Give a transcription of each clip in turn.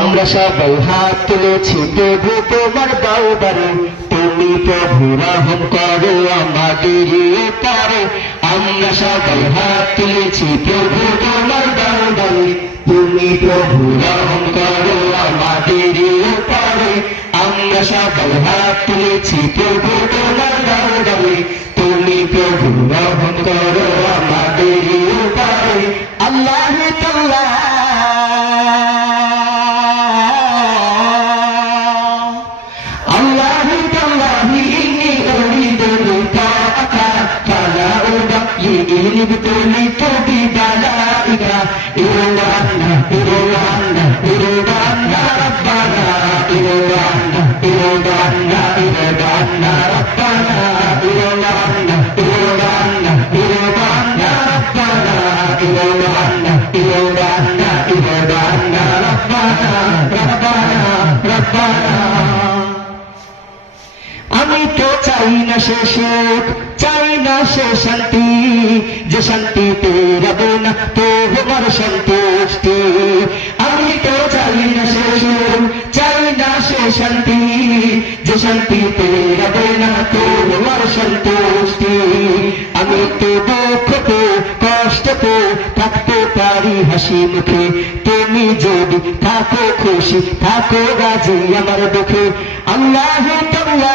আমরা সবাই হাত তুলেছি প্রভু তোমার বাউবারে তুমি প্রভু রহম করো আমাদের পারে। আমরা সবাই হাত তুলেছি প্রভু তোমার বাউবারে তুমি প্রভু রহম করো আমাদের পারে। আমরা সবাই হাত তুলেছি প্রভু তোমার বাউবারে তুমি প্রভু রহম করো ini betul-betul di dalam ira Irwana, Irwana, Irwana Rabbana Irwana, Irwana, Irwana Rabbana Irwana, Irwana, Irwana Rabbana Irwana, Irwana, Irwana Rabbana Rabbana, Rabbana আমি তো চাই না সে সুখ, চাই না সে শান্তি। যে শান্তিতে রবে না তো তোমার সন্তুষ্টি। আমি তো চাই না সে সুখ, চাই না সে শান্তি। যে শান্তিতে রবে না তো তোমার সন্তুষ্টি। আমি তো দুঃখ তো কষ্ট তো থাকতে পারি হাসি মুখে। তুমি যদি থাকো খুশি, থাকো রাজি আমার দুঃখে। আল্লাহ তোমরা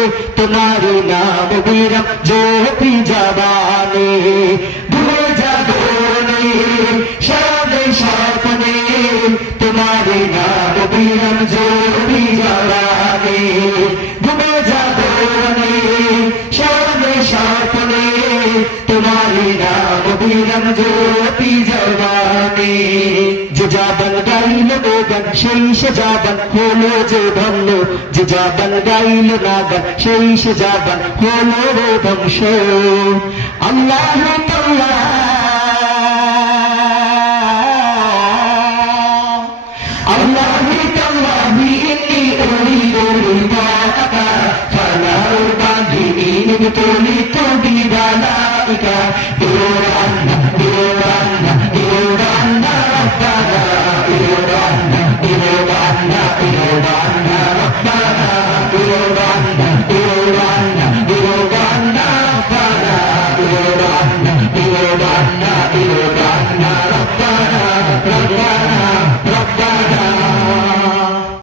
স্বপ্নে তোমারি নাম বিরাম জ্যোতি জবানে। নাম বিরাম জ্যোতি জবানে যে জাবান গাইল ও গান সেই সে জাবান হলো যে ধন্য। যে জাবান গাইল না গান সেই সে জাবান হলো রে ধ্বংস। আল্লাহ আল্লাহ Africa, Europe, and